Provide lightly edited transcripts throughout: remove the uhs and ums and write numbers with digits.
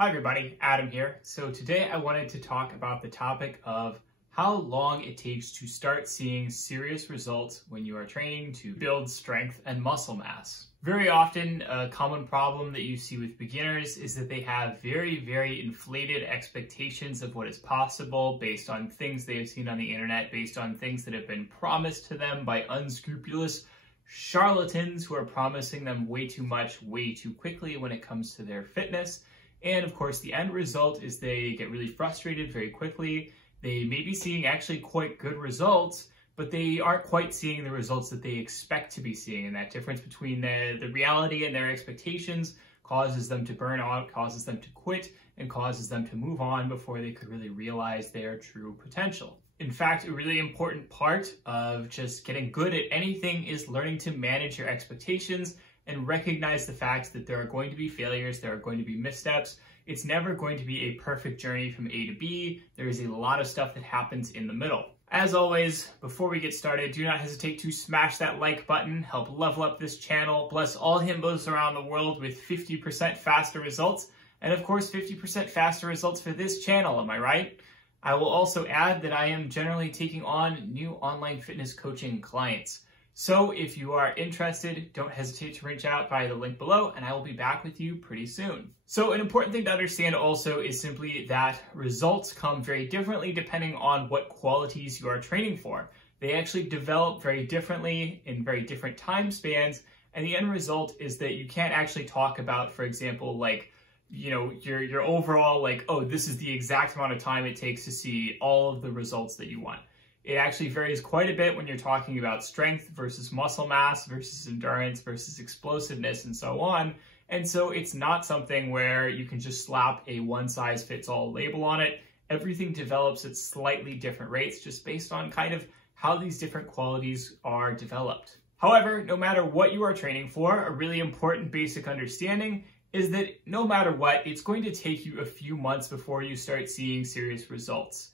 Hi everybody, Adam here. So today I wanted to talk about the topic of how long it takes to start seeing serious results when you are training to build strength and muscle mass. Very often, a common problem that you see with beginners is that they have very inflated expectations of what is possible based on things they have seen on the internet, based on things that have been promised to them by unscrupulous charlatans who are promising them way too much, way too quickly when it comes to their fitness. And of course, the end result is they get really frustrated very quickly. They may be seeing actually quite good results, but they aren't quite seeing the results that they expect to be seeing. And that difference between the reality and their expectations causes them to burn out, causes them to quit, and causes them to move on before they could really realize their true potential. In fact, a really important part of just getting good at anything is learning to manage your expectations and recognize the fact that there are going to be failures, there are going to be missteps. It's never going to be a perfect journey from A to B. There is a lot of stuff that happens in the middle. As always, before we get started, do not hesitate to smash that like button, help level up this channel, bless all Himbos around the world with 50% faster results, and of course 50% faster results for this channel, am I right? I will also add that I am generally taking on new online fitness coaching clients. So if you are interested, don't hesitate to reach out via the link below and I will be back with you pretty soon. So an important thing to understand also is simply that results come very differently depending on what qualities you are training for. They actually develop very differently in very different time spans, and the end result is that you can't actually talk about, for example, like, you know, your overall, like, oh, this is the exact amount of time it takes to see all of the results that you want. It actually varies quite a bit when you're talking about strength versus muscle mass versus endurance versus explosiveness and so on. And so it's not something where you can just slap a one-size-fits-all label on it. Everything develops at slightly different rates just based on kind of how these different qualities are developed. However, no matter what you are training for, a really important basic understanding is that no matter what, it's going to take you a few months before you start seeing serious results.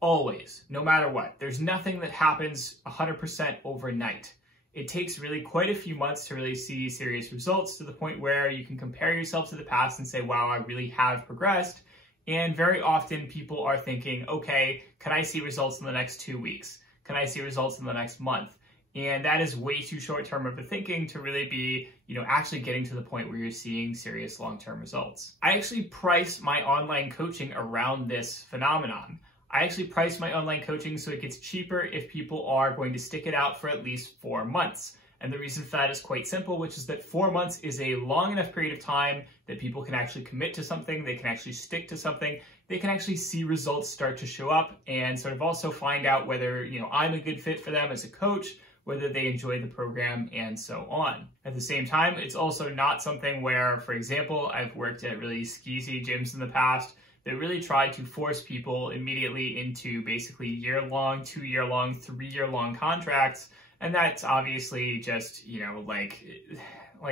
Always, no matter what. There's nothing that happens 100% overnight. It takes really quite a few months to really see serious results to the point where you can compare yourself to the past and say, wow, I really have progressed. And very often people are thinking, okay, can I see results in the next 2 weeks? Can I see results in the next month? And that is way too short-term of a thinking to really be, actually getting to the point where you're seeing serious long-term results. I actually price my online coaching around this phenomenon. I actually price my online coaching so it gets cheaper if people are going to stick it out for at least 4 months. And the reason for that is quite simple, which is that 4 months is a long enough period of time that people can actually commit to something, they can actually stick to something, they can actually see results start to show up and sort of also find out whether, I'm a good fit for them as a coach, whether they enjoy the program, and so on. At the same time, it's also not something where, for example, I've worked at really skeezy gyms in the past that really tried to force people immediately into basically year-long, 2-year-long, 3-year-long contracts. And that's obviously just, like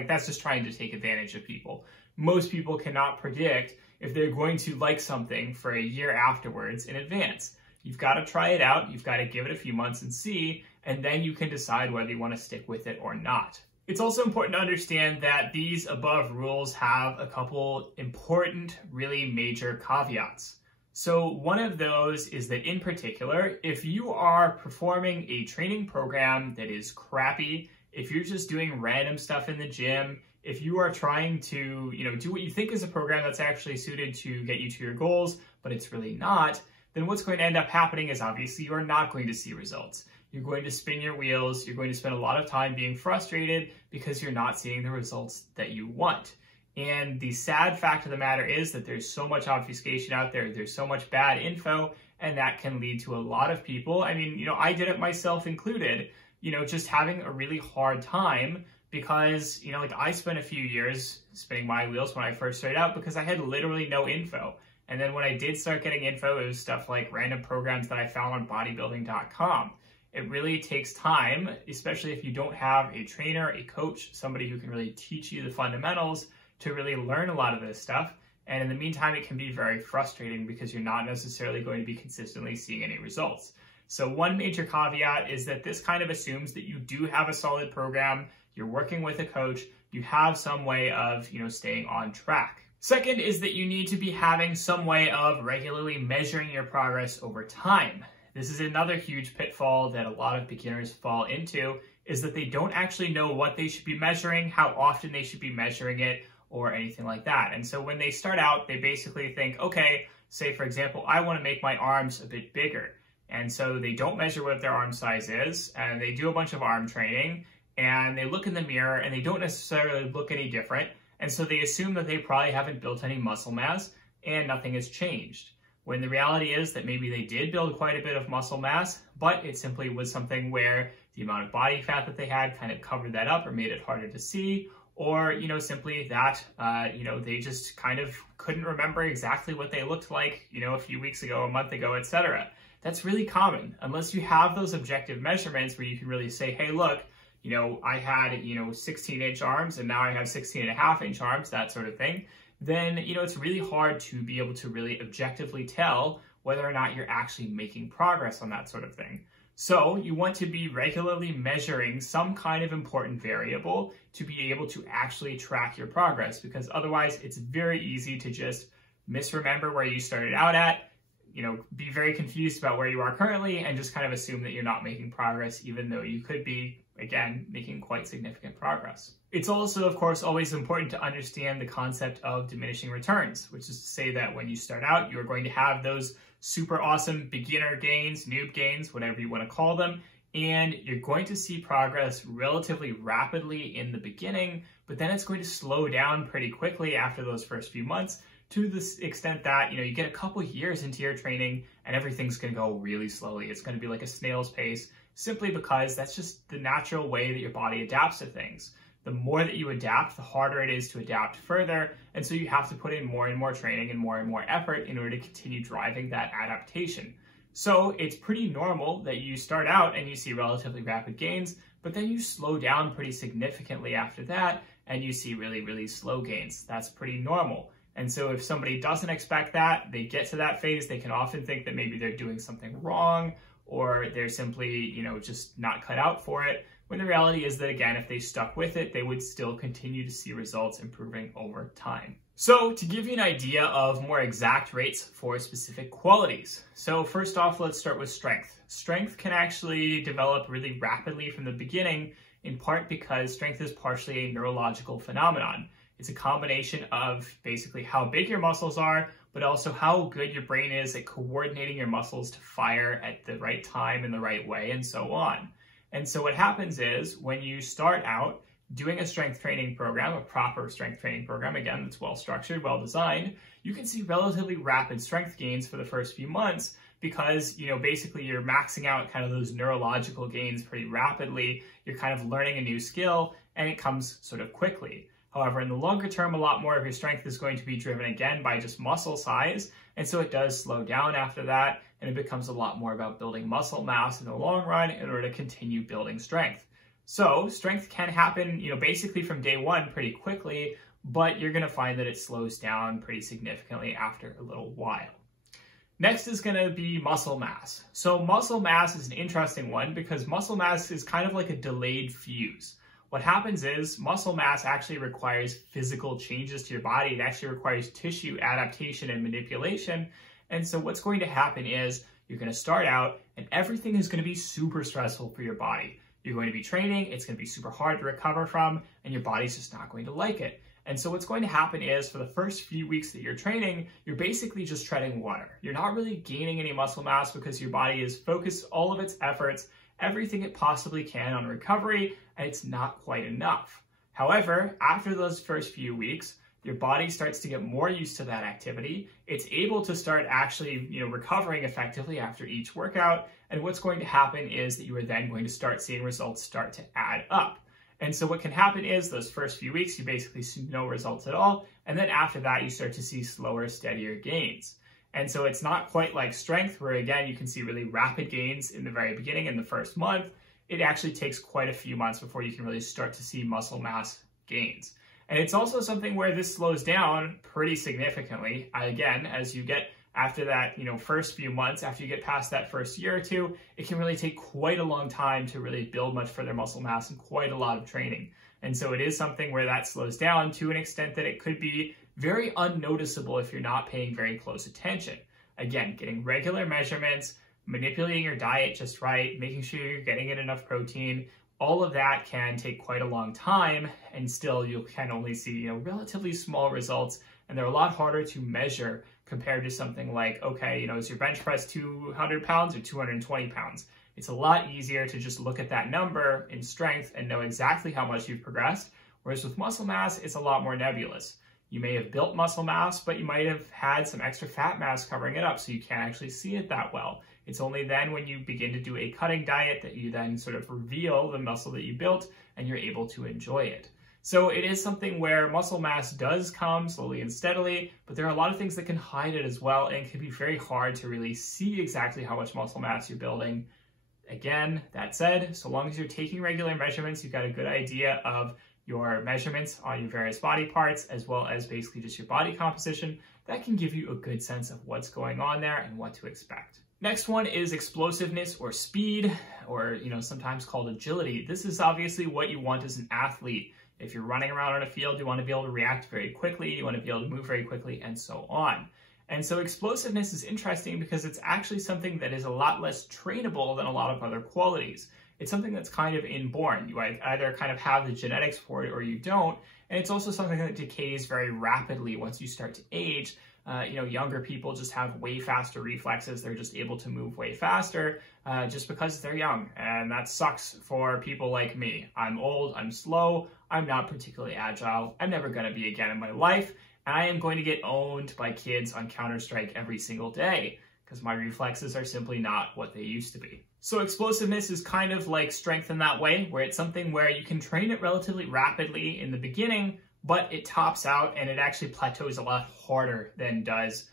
that's just trying to take advantage of people. Most people cannot predict if they're going to like something for a year afterwards in advance. You've got to try it out, you've got to give it a few months and see, and then you can decide whether you want to stick with it or not. It's also important to understand that these above rules have a couple important, really major caveats. So one of those is that in particular, if you are performing a training program that is crappy, if you're just doing random stuff in the gym, if you are trying to, do what you think is a program that's actually suited to get you to your goals, but it's really not, then what's going to end up happening is obviously you are not going to see results. You're going to spin your wheels, you're going to spend a lot of time being frustrated because you're not seeing the results that you want. And the sad fact of the matter is that there's so much obfuscation out there, there's so much bad info, and that can lead to a lot of people. I mean, I did it myself included, just having a really hard time because, I spent a few years spinning my wheels when I first started out because I had literally no info. And then when I did start getting info, it was stuff like random programs that I found on bodybuilding.com. It really takes time, especially if you don't have a trainer, a coach, somebody who can really teach you the fundamentals to really learn a lot of this stuff. And in the meantime, it can be very frustrating because you're not necessarily going to be consistently seeing any results. So one major caveat is that this kind of assumes that you do have a solid program, you're working with a coach, you have some way of, staying on track. Second is that you need to be having some way of regularly measuring your progress over time. This is another huge pitfall that a lot of beginners fall into, is that they don't actually know what they should be measuring, how often they should be measuring it, or anything like that. And so when they start out, they basically think, okay, say for example, I want to make my arms a bit bigger. And so they don't measure what their arm size is, and they do a bunch of arm training, and they look in the mirror, and they don't necessarily look any different. And so they assume that they probably haven't built any muscle mass and nothing has changed. When the reality is that maybe they did build quite a bit of muscle mass, but it simply was something where the amount of body fat that they had kind of covered that up or made it harder to see, or, simply that, they just kind of couldn't remember exactly what they looked like, a few weeks ago, a month ago, etc. That's really common unless you have those objective measurements where you can really say, hey, look, I had, 16-inch arms and now I have 16.5-inch arms, that sort of thing, then, it's really hard to be able to really objectively tell whether or not you're actually making progress on that sort of thing. So you want to be regularly measuring some kind of important variable to be able to actually track your progress, because otherwise it's very easy to just misremember where you started out at, be very confused about where you are currently and just kind of assume that you're not making progress, even though you could be, again, making quite significant progress. It's also, of course, always important to understand the concept of diminishing returns, which is to say that when you start out, you're going to have those super awesome beginner gains, noob gains, whatever you want to call them, and you're going to see progress relatively rapidly in the beginning, but then it's going to slow down pretty quickly after those first few months, to the extent that, you get a couple years into your training and everything's going to go really slowly. It's going to be like a snail's pace, simply because that's just the natural way that your body adapts to things. The more that you adapt, the harder it is to adapt further, and so you have to put in more and more training and more effort in order to continue driving that adaptation. So it's pretty normal that you start out and you see relatively rapid gains, but then you slow down pretty significantly after that, and you see really slow gains. That's pretty normal. And so if somebody doesn't expect that, they get to that phase, they can often think that maybe they're doing something wrong, or they're simply, just not cut out for it, when the reality is that, again, if they stuck with it, they would still continue to see results improving over time. So to give you an idea of more exact rates for specific qualities. So first off, let's start with strength. Strength can actually develop really rapidly from the beginning, in part because strength is partially a neurological phenomenon. It's a combination of basically how big your muscles are, but also how good your brain is at coordinating your muscles to fire at the right time in the right way, and so on. And so what happens is when you start out doing a strength training program, a proper strength training program, again, that's well structured, well designed, you can see relatively rapid strength gains for the first few months because, basically you're maxing out kind of those neurological gains pretty rapidly. You're kind of learning a new skill and it comes sort of quickly. However, in the longer term, a lot more of your strength is going to be driven again by just muscle size. And so it does slow down after that, and it becomes a lot more about building muscle mass in the long run in order to continue building strength. So strength can happen, basically from day one pretty quickly, but you're going to find that it slows down pretty significantly after a little while. Next is going to be muscle mass. So muscle mass is an interesting one because muscle mass is kind of like a delayed fuse. What happens is muscle mass actually requires physical changes to your body. It actually requires tissue adaptation and manipulation. And so what's going to happen is you're going to start out and everything is going to be super stressful for your body. You're going to be training, it's going to be super hard to recover from, and your body's just not going to like it. And so what's going to happen is for the first few weeks that you're training, you're basically just treading water. You're not really gaining any muscle mass because your body is focused all of its efforts, everything it possibly can on recovery, and it's not quite enough. However, after those first few weeks, your body starts to get more used to that activity. It's able to start actually, recovering effectively after each workout. And what's going to happen is that you are then going to start seeing results start to add up. And so what can happen is those first few weeks, you basically see no results at all. And then after that, you start to see slower, steadier gains. And so it's not quite like strength where, again, you can see really rapid gains in the very beginning in the first month. It actually takes quite a few months before you can really start to see muscle mass gains. And it's also something where this slows down pretty significantly. Again, as you get after that, first few months, after you get past that first year or two, it can really take quite a long time to really build much further muscle mass and quite a lot of training. And so it is something where that slows down to an extent that it could be very unnoticeable if you're not paying very close attention. Again, getting regular measurements, manipulating your diet just right, making sure you're getting in enough protein, all of that can take quite a long time, and still you can only see, relatively small results, and they're a lot harder to measure compared to something like, okay, is your bench press 200 pounds or 220 pounds? It's a lot easier to just look at that number in strength and know exactly how much you've progressed, whereas with muscle mass, it's a lot more nebulous. You may have built muscle mass, but you might have had some extra fat mass covering it up, so you can't actually see it that well. It's only then when you begin to do a cutting diet that you then sort of reveal the muscle that you built and you're able to enjoy it. So it is something where muscle mass does come slowly and steadily, but there are a lot of things that can hide it as well, and it can be very hard to really see exactly how much muscle mass you're building. Again, that said, so long as you're taking regular measurements, you've got a good idea of your measurements on your various body parts, as well as basically just your body composition, that can give you a good sense of what's going on there and what to expect. Next one is explosiveness or speed, or sometimes called agility. This is obviously what you want as an athlete. If you're running around on a field, you want to be able to react very quickly, you want to be able to move very quickly, and so on. And so explosiveness is interesting because it's actually something that is a lot less trainable than a lot of other qualities. It's something that's kind of inborn. You either kind of have the genetics for it or you don't. And it's also something that decays very rapidly once you start to age. Younger people just have way faster reflexes. They're just able to move way faster just because they're young. And that sucks for people like me. I'm old, I'm slow, I'm not particularly agile. I'm never going to be again in my life. And I am going to get owned by kids on Counter-Strike every single day because my reflexes are simply not what they used to be. So explosiveness is kind of like strength in that way, where it's something where you can train it relatively rapidly in the beginning, but it tops out and it actually plateaus a lot harder than does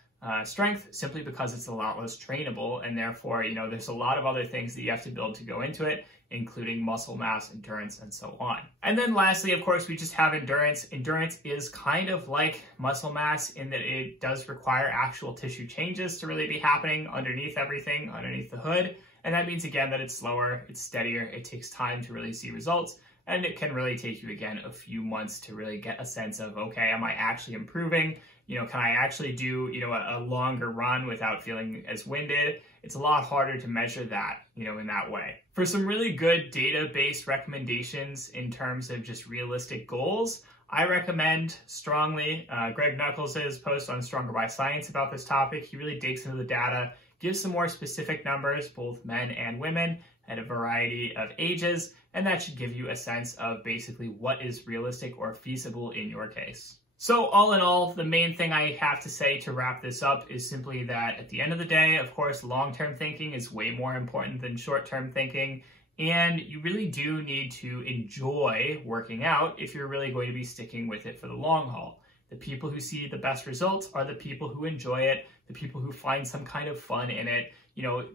strength, simply because it's a lot less trainable, and therefore, there's a lot of other things that you have to build to go into it, including muscle mass, endurance, and so on. And then lastly, of course, we just have endurance. Endurance is kind of like muscle mass in that it does require actual tissue changes to really be happening underneath everything, underneath the hood. And that means, again, that it's slower, it's steadier, it takes time to really see results, and it can really take you, again, a few months to really get a sense of, okay, am I actually improving? Can I actually do, a longer run without feeling as winded? It's a lot harder to measure that, in that way. For some really good data-based recommendations in terms of just realistic goals, I recommend strongly Greg Nuckles's post on Stronger by Science about this topic. He really digs into the data, gives some more specific numbers, both men and women, at a variety of ages, and that should give you a sense of basically what is realistic or feasible in your case. So all in all, the main thing I have to say to wrap this up is simply that at the end of the day, of course, long-term thinking is way more important than short-term thinking, and you really do need to enjoy working out if you're really going to be sticking with it for the long haul. The people who see the best results are the people who enjoy it, the people who find some kind of fun in it.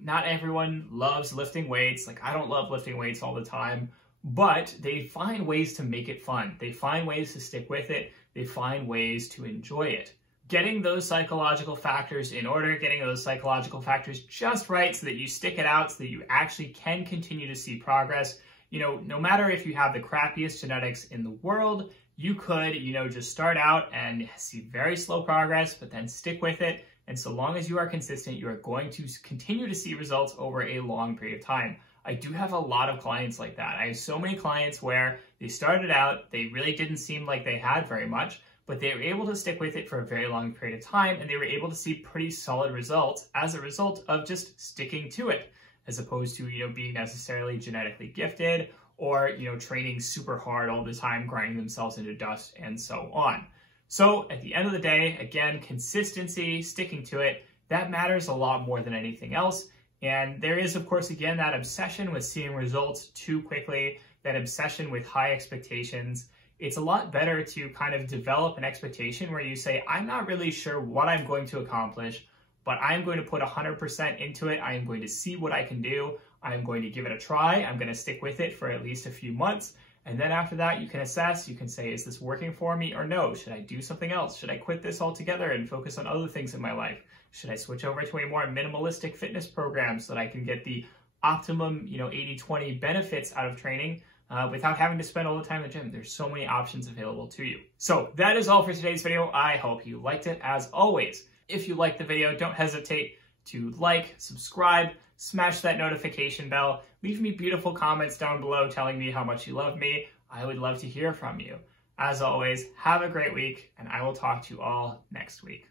Not everyone loves lifting weights. Like, I don't love lifting weights all the time, but they find ways to make it fun. They find ways to stick with it. They find ways to enjoy it. Getting those psychological factors in order, getting those psychological factors just right so that you stick it out, so that you actually can continue to see progress. No matter if you have the crappiest genetics in the world, you could, just start out and see very slow progress, but then stick with it. And so long as you are consistent, you are going to continue to see results over a long period of time. I do have a lot of clients like that. I have so many clients where they started out, they really didn't seem like they had very much, but they were able to stick with it for a very long period of time, and they were able to see pretty solid results as a result of just sticking to it, as opposed to, being necessarily genetically gifted or, training super hard all the time, grinding themselves into dust, and so on. So at the end of the day, again, consistency, sticking to it, that matters a lot more than anything else. And there is, of course, again, that obsession with seeing results too quickly, that obsession with high expectations. It's a lot better to kind of develop an expectation where you say, I'm not really sure what I'm going to accomplish, but I'm going to put 100% into it. I am going to see what I can do. I'm going to give it a try. I'm going to stick with it for at least a few months. And then after that, you can assess, you can say, is this working for me or no? Should I do something else? Should I quit this altogether and focus on other things in my life? Should I switch over to a more minimalistic fitness program so that I can get the optimum, 80-20 benefits out of training without having to spend all the time in the gym. There's so many options available to you. So that is all for today's video. I hope you liked it. As always, if you liked the video, don't hesitate to like, subscribe, smash that notification bell, leave me beautiful comments down below telling me how much you love me. I would love to hear from you. As always, have a great week, and I will talk to you all next week.